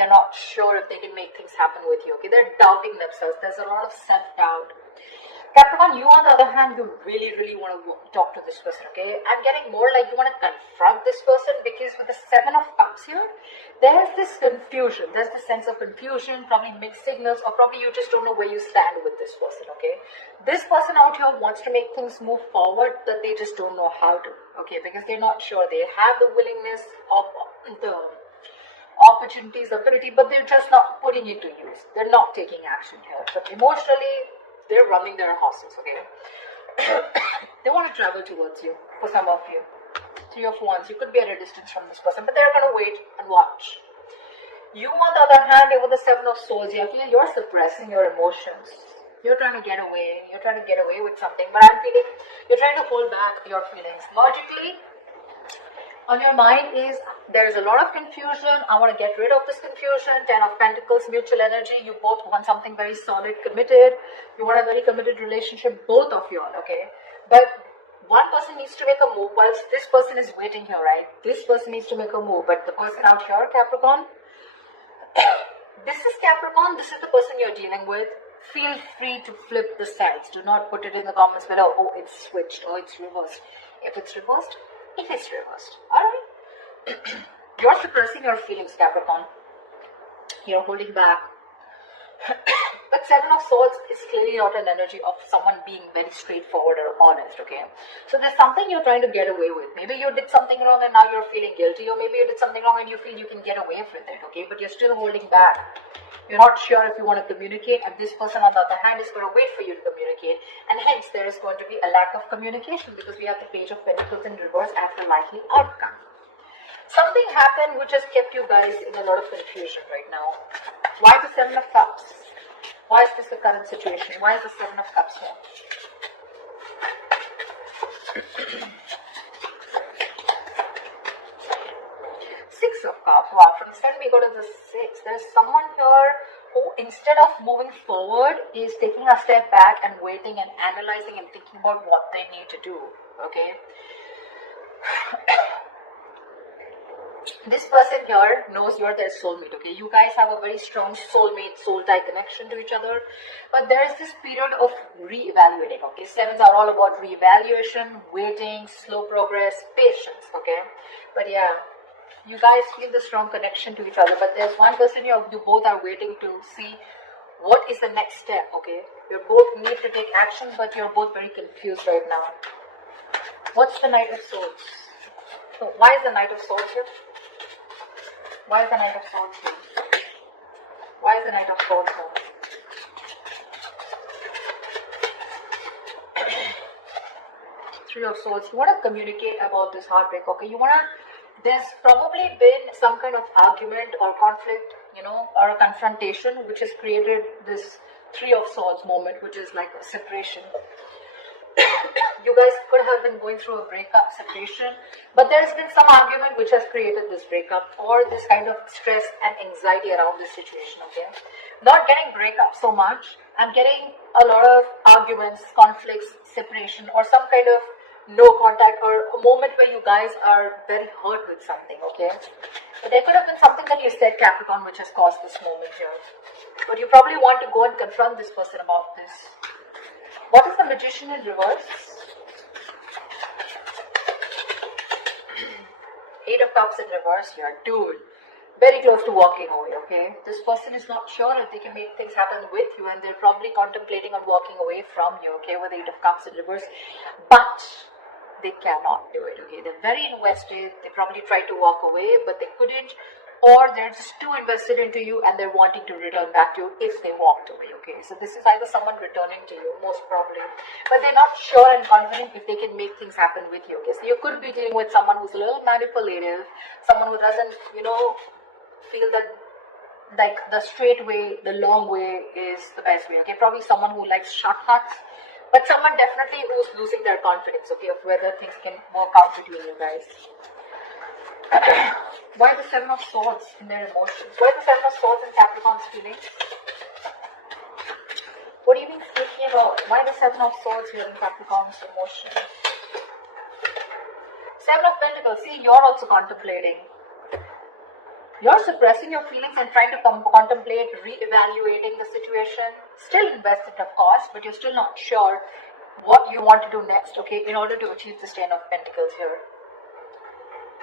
they're not sure if they can make things happen with you, okay? They're doubting themselves. There's a lot of self-doubt. Capricorn, you on the other hand, you really want to talk to this person, okay? I'm getting more like you want to confront this person, because with the Seven of Cups here, there's this confusion. There's this sense of confusion, probably mixed signals, or probably you just don't know where you stand with this person, okay? This person out here wants to make things move forward, but they just don't know how to, okay? Because they're not sure. They have the willingness of the opportunities, ability, but they're just not putting it to use. They're not taking action here. But emotionally, they're running their horses, okay? They want to travel towards you, for some of you. 3 of Wands, you could be at a distance from this person, but they're going to wait and watch. You, on the other hand, with the Seven of Swords, I feel you're suppressing your emotions. You're trying to get away. You're trying to get away with something, but I'm feeling you're trying to hold back your feelings. Logically, on your mind is there is a lot of confusion. I want to get rid of this confusion. 10 of Pentacles, mutual energy. You both want something very solid, committed. You want a very committed relationship, both of you all, okay? But one person needs to make a move whilst this person is waiting here, right? This person needs to make a move, but the person out here, Capricorn, this is Capricorn, this is the person you're dealing with. Feel free to flip the sides. Do not put it in the comments below, oh, it's switched, oh, it's reversed. If it's reversed, it is reversed. Alright? You're suppressing your feelings, Capricorn. You're holding back. But Seven of Swords is clearly not an energy of someone being very straightforward or honest, okay? So there's something you're trying to get away with. Maybe you did something wrong and now you're feeling guilty, or maybe you did something wrong and you feel you can get away with it, okay? But you're still holding back. You're not sure if you want to communicate, and this person on the other hand is going to wait for you to communicate, and hence there is going to be a lack of communication, because we have the Page of Pentacles in reverse as the likely outcome. Something happened which has kept you guys in a lot of confusion right now. Why the Seven of Cups? Why is this the current situation? Why is the Seven of Cups here? Six of Cups. Wow, from the 7 we go to the 6. There's someone here who, instead of moving forward, is taking a step back and waiting and analyzing and thinking about what they need to do. Okay? This person here knows you're their soulmate, okay? You guys have a very strong soulmate, soul-tie connection to each other. But there's this period of re-evaluating, okay? Sevens are all about re-evaluation, waiting, slow progress, patience, okay? But yeah, you guys feel the strong connection to each other. But there's one person you both are waiting to see what is the next step, okay? You both need to take action, but you're both very confused right now. What's the Knight of Swords? So why is the Knight of Swords here? Why is the Knight of Swords here? Why is the Knight of Swords here? Three of Swords. You want to communicate about this heartbreak, okay? You want to, there's probably been some kind of argument or conflict, you know, or a confrontation which has created this Three of Swords moment, which is like a separation. You guys could have been going through a breakup, separation, but there's been some argument which has created this breakup or this kind of stress and anxiety around this situation, okay? Not getting breakup so much. I'm getting a lot of arguments, conflicts, separation, or some kind of no contact, or a moment where you guys are very hurt with something, okay? But there could have been something that you said, Capricorn, which has caused this moment here. But you probably want to go and confront this person about this. What is the Magician in reverse? Eight of Cups in reverse here. Dude, very close to walking away, okay? This person is not sure if they can make things happen with you, and they're probably contemplating on walking away from you, okay, with the Eight of Cups in reverse. But they cannot do it, okay? They're very invested. They probably tried to walk away, but they couldn't. Or they're just too invested into you and they're wanting to return back to you if they walked away, okay? So this is either someone returning to you, most probably. But they're not sure and confident if they can make things happen with you, okay? So you could be dealing with someone who's a little manipulative, someone who doesn't, you know, feel that like the straight way, the long way is the best way, okay? Probably someone who likes shortcuts, but someone definitely who's losing their confidence, okay, of whether things can work out between you guys. Why the Seven of Swords in their emotions? Why the Seven of Swords in Capricorn's feelings? What do you mean thinking about? Why the Seven of Swords here in Capricorn's emotions? Seven of Pentacles. See, you're also contemplating. You're suppressing your feelings and trying to contemplate re-evaluating the situation. Still invested, of course, but you're still not sure what you want to do next, okay, in order to achieve this 10 of Pentacles here.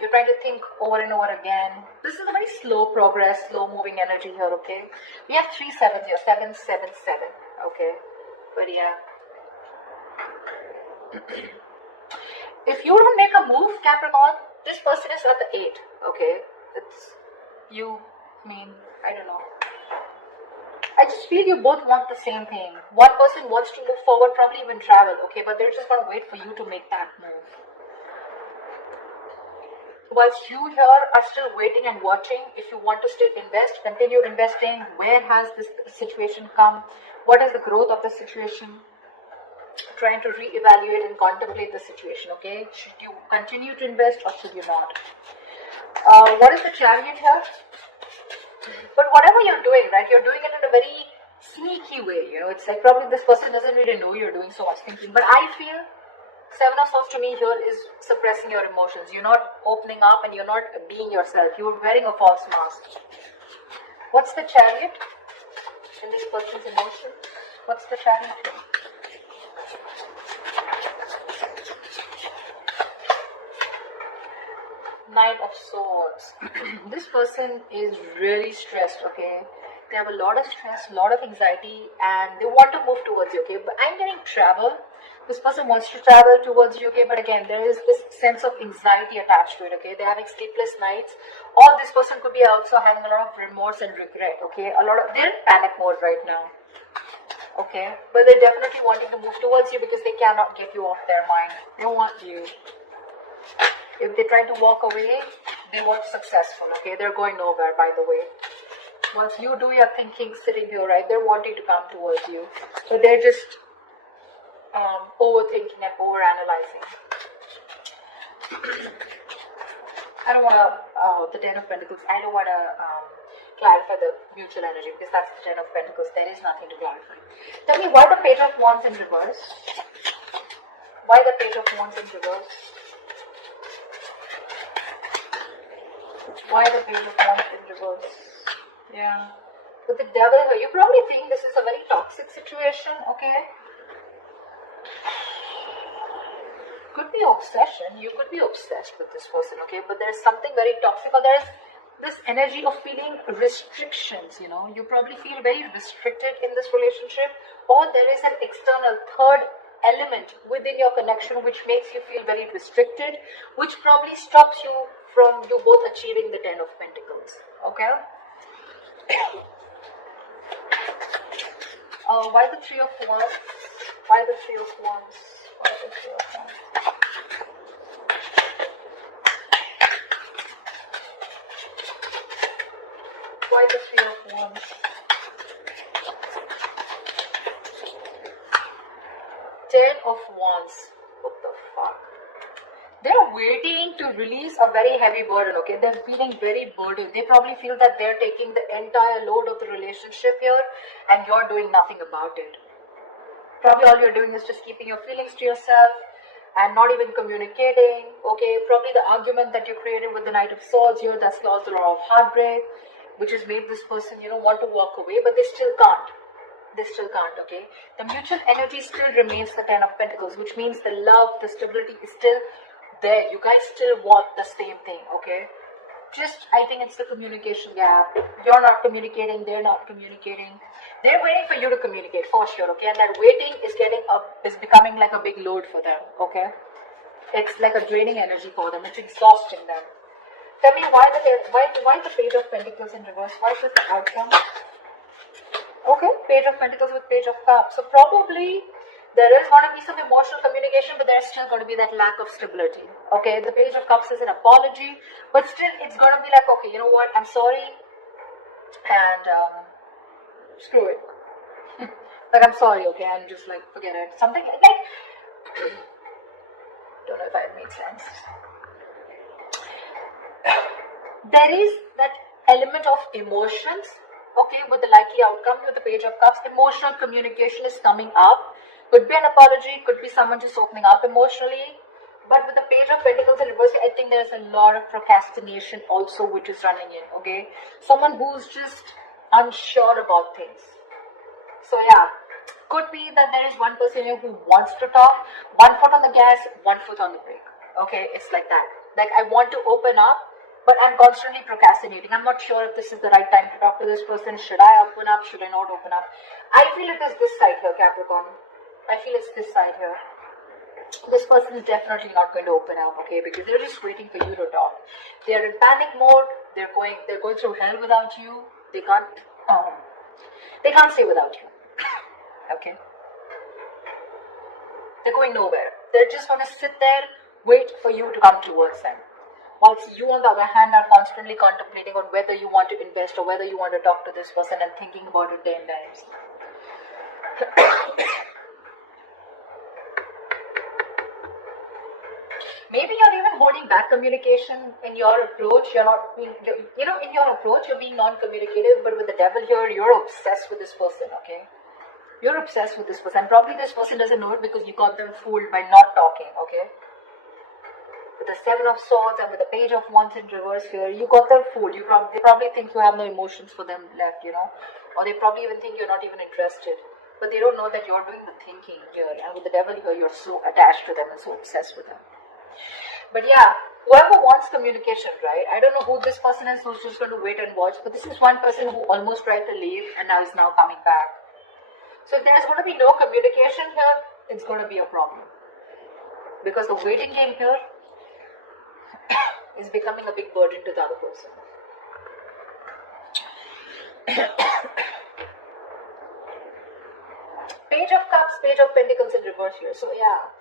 You're trying to think over and over again. This is a very slow progress, slow moving energy here, okay. We have 3 sevens here, 7, 7, 7, okay. But yeah. If you don't make a move, Capricorn, this person is at the 8, okay. It's you, I don't know. I just feel you both want the same thing. One person wants to move forward, probably even travel, okay, but they're just going to wait for you to make that move. Whilst you here are still waiting and watching, if you want to still invest, continue investing. Where has this situation come? What is the growth of the situation? Trying to re-evaluate and contemplate the situation, okay? Should you continue to invest or should you not? What is the Chariot here? But whatever you're doing, right, you're doing it in a very sneaky way, you know. It's like probably this person doesn't really know you're doing so much thinking. But I feel 7 of Swords to me here is suppressing your emotions. You're not opening up and you're not being yourself. You're wearing a false mask. What's the Chariot in this person's emotions? What's the Chariot? Knight of Swords. This person is really stressed, okay? They have a lot of stress, a lot of anxiety, and they want to move towards you, okay? But I'm getting travel. This person wants to travel towards you, okay? But again, there is this sense of anxiety attached to it, okay? They're having sleepless nights. Or this person could be also having a lot of remorse and regret, okay? They're in panic mode right now, okay? But they're definitely wanting to move towards you because they cannot get you off their mind. They want you. If they try to walk away, they weren't successful, okay? They're going nowhere, by the way. Once you do your thinking sitting here, right, they're wanting to come towards you. So they're just overthinking and overanalyzing. I don't want to, the 10 of Pentacles, I don't want to clarify the mutual energy because that's the 10 of Pentacles. There is nothing to clarify. Tell me, why the Page of Wands in reverse? Why the Page of Wands in reverse? Why the Page of Wands in reverse? Yeah. With the Devil here, you probably think this is a very toxic situation, okay? Could be obsession. You could be obsessed with this person, okay? But there's something very toxic, or there's this energy of feeling restrictions, you know? You probably feel very restricted in this relationship, or there is an external third element within your connection which makes you feel very restricted, which probably stops you from you both achieving the 10 of Pentacles, okay? Why the 3 of Wands? Why the 3 of Wands? Why the 3 of Wands? Why the 3 of Wands? Ten of Wands. What the fuck? They're waiting to release a very heavy burden, okay? They're feeling very burdened. They probably feel that they're taking the entire load of the relationship here and you're doing nothing about it. Probably all you're doing is just keeping your feelings to yourself and not even communicating, okay? Probably the argument that you created with the Knight of Swords here, that's caused a lot of heartbreak, which has made this person, you know, want to walk away, but they still can't. They still can't, okay? The mutual energy still remains the 10 of Pentacles, which means the love, the stability is still there. You guys still want the same thing, okay? Just, I think it's the communication gap. You're not communicating, they're not communicating. They're waiting for you to communicate, for sure, okay? And that waiting is becoming like a big load for them, okay? It's like a draining energy for them. It's exhausting them. Tell me why the Page of Pentacles in reverse? Why is this the outcome? Okay, Page of Pentacles with Page of Cups. So probably there is going to be some emotional communication, but there's still going to be that lack of stability. Okay, the Page of Cups is an apology, but still it's going to be like, okay, you know what, I'm sorry, and screw it. Like, I'm sorry, okay, and just like, forget it. Something like, don't know if that made sense. There is that element of emotions, okay, with the likely outcome with the Page of Cups. Emotional communication is coming up. Could be an apology, could be someone just opening up emotionally, But with the Page of Pentacles in reverse, I think there's a lot of procrastination also which is running in, okay? Someone who's just unsure about things. So yeah, could be that there is one person here who wants to talk, one foot on the gas, one foot on the brake. Okay, it's like that. Like, I want to open up, but I'm constantly procrastinating. I'm not sure if this is the right time to talk to this person. Should I open up? Should I not open up? I feel it is this side here, Capricorn. I feel it's this side here. This person is definitely not going to open up, okay? Because they're just waiting for you to talk. They're in panic mode. They're going through hell without you. They can't stay without you. Okay? They're going nowhere. They're just going to sit there, wait for you to come towards them. Whilst you, on the other hand, are constantly contemplating on whether you want to invest or whether you want to talk to this person and thinking about it 10 times. Maybe you're even holding back communication in your approach. You're not being, in your approach, you're being non-communicative, but with the devil here, you're obsessed with this person, okay? You're obsessed with this person. Probably this person doesn't know it because you got them fooled by not talking, okay? With the Seven of Swords and with the Page of Wands in reverse here, you got them fooled. They probably think you have no emotions for them left, or they probably even think you're not even interested. But they don't know that you're doing the thinking here. And with the devil here, you're so attached to them and so obsessed with them. But yeah, whoever wants communication, right? I don't know who this person is who's just going to wait and watch. But this is one person who almost tried to leave and now is now coming back. So if there's going to be no communication here, it's going to be a problem. Because the waiting game here is becoming a big burden to the other person. Page of Cups, Page of Pentacles in reverse here. So yeah.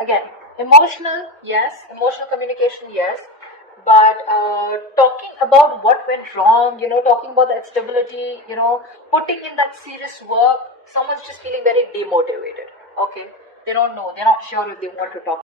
Again, emotional, yes. Emotional communication, yes. But talking about what went wrong, talking about that stability, putting in that serious work, someone's just feeling very demotivated. Okay? They don't know. They're not sure if they want to talk.